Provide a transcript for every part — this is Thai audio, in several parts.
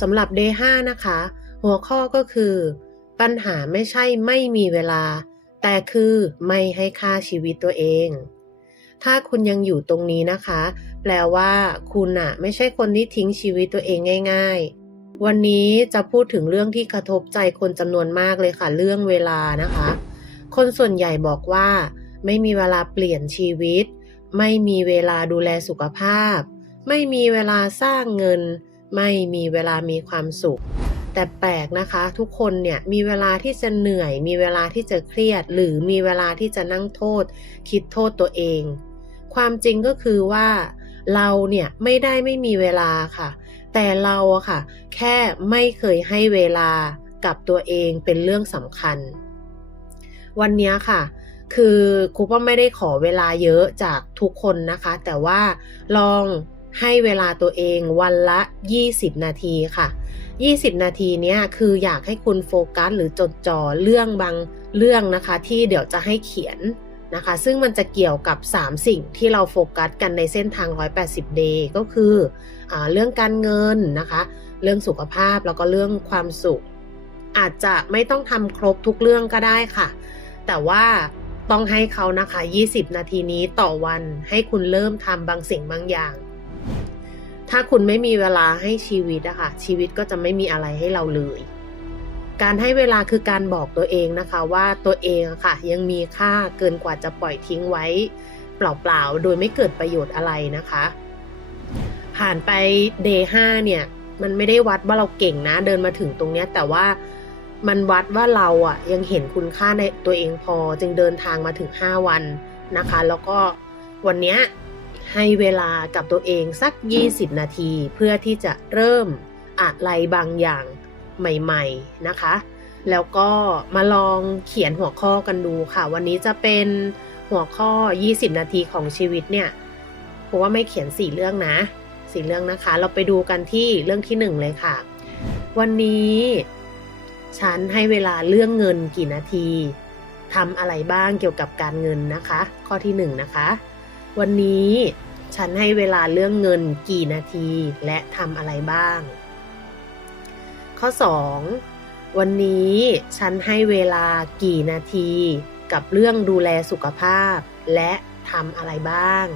สำหรับ Day 5นะคะ หัวข้อก็คือ ปัญหาไม่ใช่ไม่มีเวลา แต่คือไม่ให้ค่าชีวิตตัวเอง ถ้าคุณยังอยู่ตรงนี้นะคะ แปลว่าคุณอะไม่ใช่คนที่ทิ้งชีวิตตัวเองง่าย ๆ วันนี้จะพูดถึงเรื่องที่กระทบใจคนจำนวนมากเลยค่ะ เรื่องเวลานะคะ คนส่วนใหญ่บอกว่า ไม่มีเวลาเปลี่ยนชีวิต ไม่มีเวลาดูแลสุขภาพ ไม่มีเวลาสร้างเงิน ไม่มีเวลามีความสุข แต่แปลกนะคะ ทุกคนเนี่ยมีเวลาที่จะเหนื่อย มีเวลาที่จะเครียด หรือมีเวลาที่จะนั่งโทษ คิดโทษตัวเอง ความจริงก็คือว่าเราเนี่ยไม่ได้ไม่มีเวลาค่ะ แต่เราอะค่ะ แค่ไม่เคยให้เวลากับตัวเองเป็นเรื่องสำคัญ วันนี้ค่ะ คือครูป้อมไม่ได้ขอเวลาเยอะจากทุกคนนะคะ แต่ว่าลอง ให้เวลาตัวเองวันละ 20 นาทีค่ะ 20 นาทีเนี้ยคืออยากให้คุณโฟกัสหรือจดจ่อเรื่องบางเรื่องนะคะ ที่เดี๋ยวจะให้เขียนนะคะ ซึ่งมันจะเกี่ยวกับ 3 สิ่งที่เราโฟกัสกันในเส้นทาง 180 day ก็คืออเรื่องการเงินนะคะ เรื่องสุขภาพแล้วก็เรื่องความสุข อาจจะไม่ต้องทำครบทุกเรื่องก็ได้ค่ะ แต่ว่าต้องให้เขานะคะ 20 นาทีนี้ต่อวันให้คุณเริ่มทำบางสิ่งบางอย่าง ถ้าคุณไม่มีเวลาให้ชีวิตอะค่ะ ชีวิตก็จะไม่มีอะไรให้เราเลย การให้เวลาคือการบอกตัวเองนะคะว่าตัวเองอะค่ะ ยังมีค่าเกินกว่าจะปล่อยทิ้งไว้ เปล่าๆ โดยไม่เกิดประโยชน์อะไรนะคะ ผ่านไป day 5เนี่ย มันไม่ได้วัดว่าเราเก่งนะ เดินมาถึงตรงเนี้ย แต่ว่ามันวัดว่าเราอะยังเห็นคุณค่าในตัวเองพอจึงเดินทางมาถึง 5 วันนะคะ แล้วก็วันเนี้ย ให้เวลากับตัวเองสัก 20 นาที เพื่อที่จะเริ่มอะไรบางอย่างใหม่ๆนะคะ แล้วก็มาลองเขียนหัวข้อกันดูค่ะ วันนี้จะเป็นหัวข้อ 20 นาทีของชีวิตเนี่ยเพราะว่าไม่เขียน 4 เรื่องนะสี่เรื่องนะคะ เราไปดูกันที่เรื่องที่ 1 เลยค่ะ วันนี้ฉันให้เวลาเรื่องเงินกี่นาทีทำอะไรบ้างเกี่ยวกับการเงินนะคะ ข้อที่ 1นนะคะ วันนี้ ฉันให้เวลาเรื่องเงินกี่นาทีและทำอะไรบ้าง ข้อ 2 วันนี้ฉันให้เวลากี่นาที กับเรื่องดูแลสุขภาพ และทำอะไรบ้าง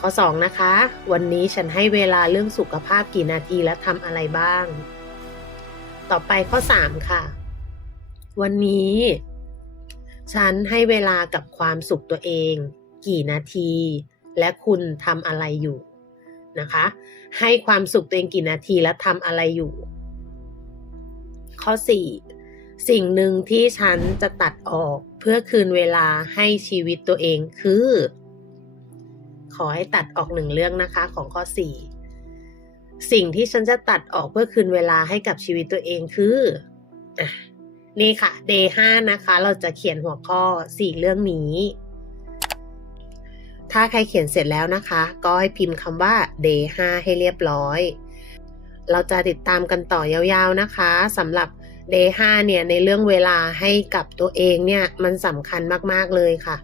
ข้อ 2 นะคะ วันนี้ฉันให้เวลาเรื่องสุขภาพกี่นาทีและทำอะไรบ้าง ต่อไปข้อ 3 ค่ะ วันนี้ฉันให้เวลากับความสุขตัวเอง กี่นาที และคุณทำอะไรอยู่นะคะ ให้ความสุขตัวเองกี่นาทีและทำอะไรอยู่ ข้อ 4 สิ่งหนึ่งที่ฉันจะตัดออกเพื่อคืนเวลาให้ชีวิตตัวเองคือ ขอให้ตัดออกหนึ่งเรื่องนะคะของข้อ 4 สิ่งที่ฉันจะตัดออกเพื่อคืนเวลาให้กับชีวิตตัวเองคืออนี่ค่ะ day 5นะคะ เราจะเขียนหัวข้อ 4 เรื่องนี้ ถ้าใครเขียนเสร็จแล้วนะคะ ก็ให้พิมพ์คำว่า day 5ให้เรียบร้อย เราจะติดตามกันต่อยาวๆนะคะสำหรับ day 5เนี่ยในเรื่องเวลาให้กับตัวเองเนี่ยมันสำคัญมากๆเลยค่ะ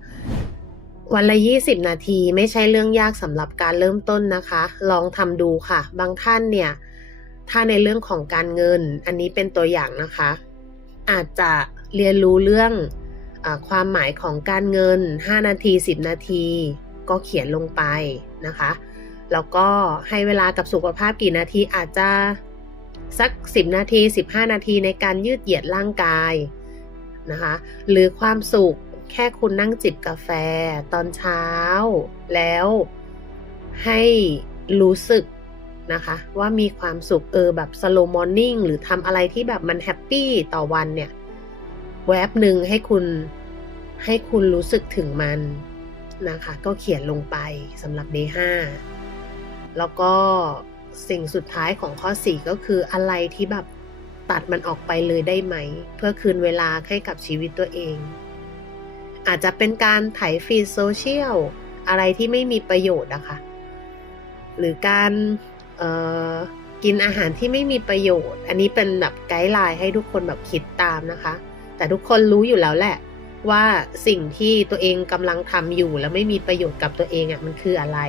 วันละ 20 นาทีไม่ใช่เรื่องยากสำหรับการเริ่มต้นนะคะ ลองทำดูค่ะ บางท่านเนี่ยถ้าในเรื่องของการเงินอันนี้เป็นตัวอย่างนะคะ อาจจะเรียนรู้เรื่องอความหมายของการเงิน 5 นาที 10 นาที ก็เขียนลงไปนะคะ แล้วก็ให้เวลากับสุขภาพกี่นาทีอาจจะสัก 10 นาที 15 นาทีในการยืดเหยียดร่างกายนะคะ หรือความสุขแค่คุณนั่งจิบกาแฟตอนเช้า แล้วให้รู้สึกนะคะว่ามีความสุขเออแบบสโลมอร์นิ่งหรือทำอะไรที่แบบมันแฮปปี้ต่อวันเนี่ย แวบหนึ่งให้คุณให้คุณรู้สึกถึงมัน นะคะ ก็เขียนลงไปสำหรับ day 5แล้วก็สิ่งสุดท้ายของข้อ 4 ก็คืออะไรที่แบบตัดมันออกไปเลยได้ไหม เพื่อคืนเวลาให้กับชีวิตตัวเอง อาจจะเป็นการไถฟีดโซเชียลอะไรที่ไม่มีประโยชน์อะคะ่ะหรือการกินอาหารที่ไม่มีประโยชน์ อันนี้เป็นแบบไกด์ไลน์ให้ทุกคนแบบคิดตามนะคะ แต่ทุกคนรู้อยู่แล้วแหละ ว่าสิ่งที่ตัวเองกำลังทำอยู่ แล้วไม่มีประโยชน์กับตัวเองอะ่ะมันคืออะไร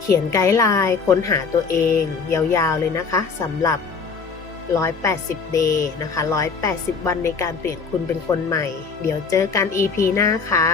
เขียนไกด์ไลน์ค้นหาตัวเอง ยาวๆเลยนะคะสำหรับ 180 day นะคะ 180 วันในการเปลี่ยนคุณเป็นคนใหม่ เดี๋ยวเจอกัน EP หน้าค่ะ